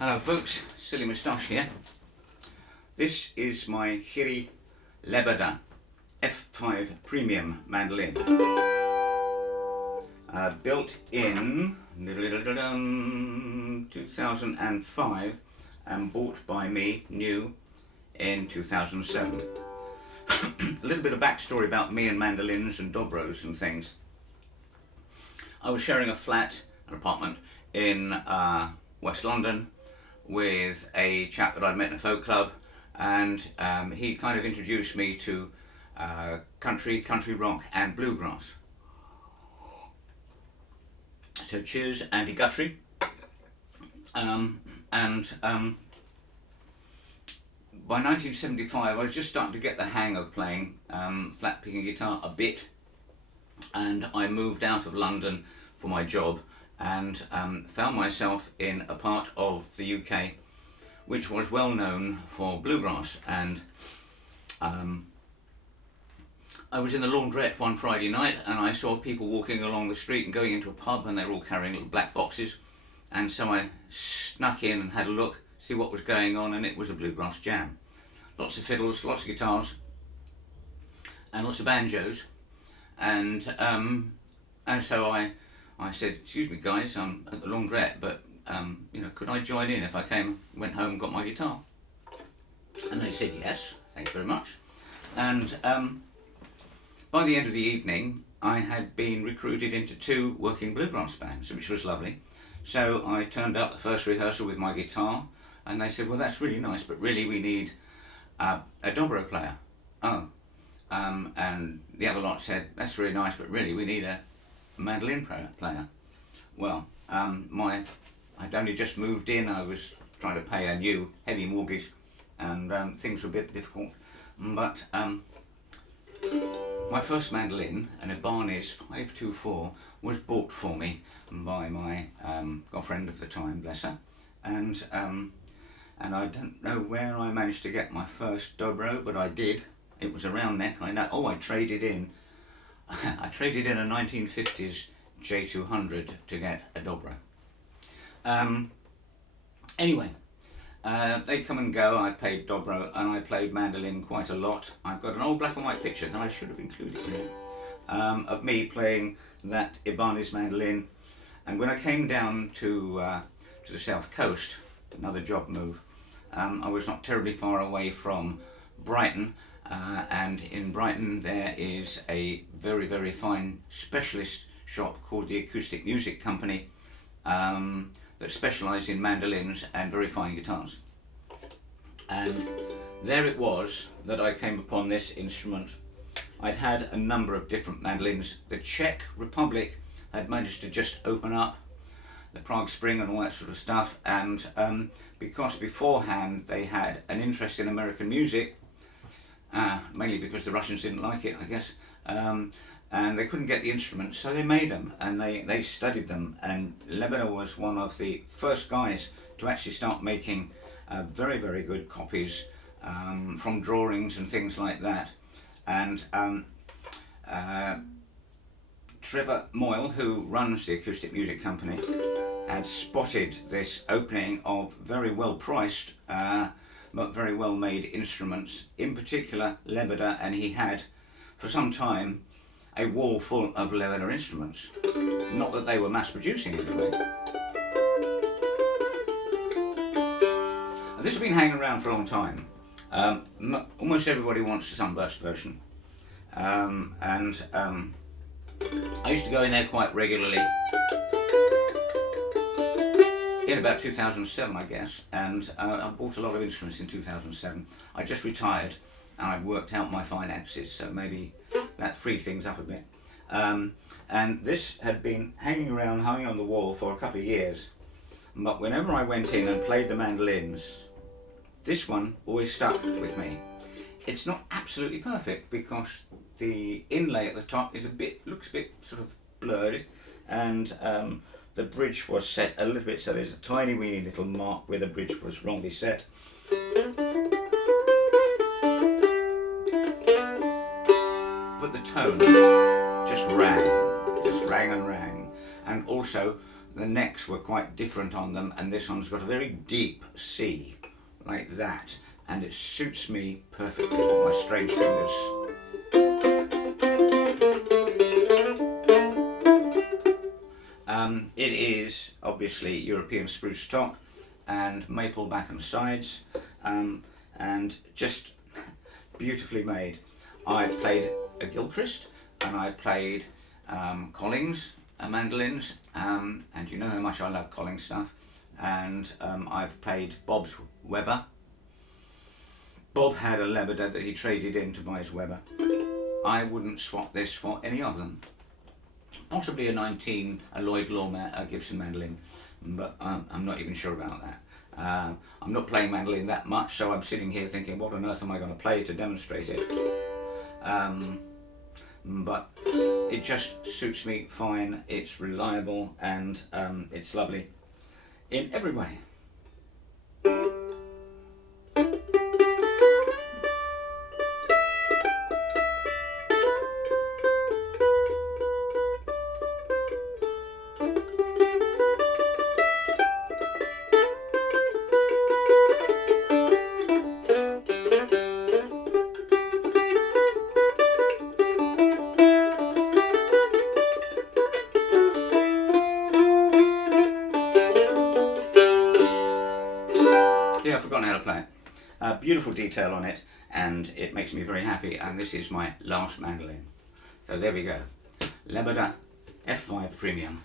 Hello folks, Silly Moustache here. This is my Jiri Lebeda F5 Premium Mandolin. Built in 2005 and bought by me new in 2007. A little bit of backstory about me and mandolins and Dobros and things. I was sharing a flat, an apartment in West London with a chap that I'd met in a folk club, and he kind of introduced me to country rock and bluegrass. So cheers, Andy Guthrie. By 1975 I was just starting to get the hang of playing flat picking guitar a bit, and I moved out of London for my job and found myself in a part of the UK which was well known for bluegrass. And I was in the laundrette one Friday night and I saw people walking along the street and going into a pub, and they were all carrying little black boxes, and so I snuck in and had a look, see what was going on, and it was a bluegrass jam. Lots of fiddles, lots of guitars and lots of banjos, and so I said, excuse me guys, I'm at the laundrette, but you know, could I join in if I went home and got my guitar? And they said yes, thank you very much. And by the end of the evening I had been recruited into 2 working bluegrass bands, which was lovely. So I turned up the first rehearsal with my guitar, and they said, well, that's really nice, but really we need a Dobro player. Oh, and the other lot said, that's really nice, but really we need a mandolin player. Well, I'd only just moved in. I was trying to pay a new heavy mortgage, and things were a bit difficult. But my first mandolin, an Ibanez 524, was bought for me by my girlfriend of the time, bless her. And I don't know where I managed to get my first Dobro, but I did. It was a round neck, I know. Oh, I traded in a 1950s J200 to get a Dobro. Anyway, they come and go. I played Dobro and I played mandolin quite a lot. I've got an old black and white picture that I should have included here of me playing that Ibanez mandolin. And when I came down to the south coast, another job move, I was not terribly far away from Brighton. And in Brighton there is a very, very fine specialist shop called the Acoustic Music Company that specialise in mandolins and very fine guitars. And there it was that I came upon this instrument. I'd had a number of different mandolins. The Czech Republic had managed to just open up, the Prague Spring and all that sort of stuff, and because beforehand they had an interest in American music, mainly because the Russians didn't like it, I guess, and they couldn't get the instruments, so they made them and they studied them. And Lebeda was one of the first guys to actually start making very, very good copies from drawings and things like that. And Trevor Moyle, who runs the Acoustic Music Company, had spotted this opening of very well priced but very well made instruments, in particular Lebeda, and he had for some time a wall full of Lebeda instruments. Not that they were mass producing anyway. This has been hanging around for a long time. Almost everybody wants a sunburst version, and I used to go in there quite regularly in about 2007, I guess, and I bought a lot of instruments in 2007. I just retired and I'd worked out my finances, so maybe that freed things up a bit. And this had been hanging on the wall for a couple of years, but whenever I went in and played the mandolins, this one always stuck with me. It's not absolutely perfect because the inlay at the top is looks a bit sort of blurred, and the bridge was set a little bit, so there's a tiny weeny little mark where the bridge was wrongly set. But the tone just rang and rang. And also the necks were quite different on them, and this one's got a very deep C, like that, and it suits me perfectly with my strange fingers. It is obviously European spruce top and maple back and sides, and just beautifully made. I played a Gilchrist and I played Collings mandolins, and you know how much I love Collings stuff, and I've played Bob's Weber. Bob had a Lebeda that he traded in to buy his Weber. I wouldn't swap this for any of them. Possibly a Lloyd Law Gibson mandolin, but I'm not even sure about that. I'm not playing mandolin that much, so I'm sitting here thinking, what on earth am I going to play to demonstrate it? But it just suits me fine, it's reliable, and it's lovely in every way. Yeah, I've forgotten how to play it. Beautiful detail on it, and it makes me very happy, and this is my last mandolin. So there we go. Lebeda F5 Premium.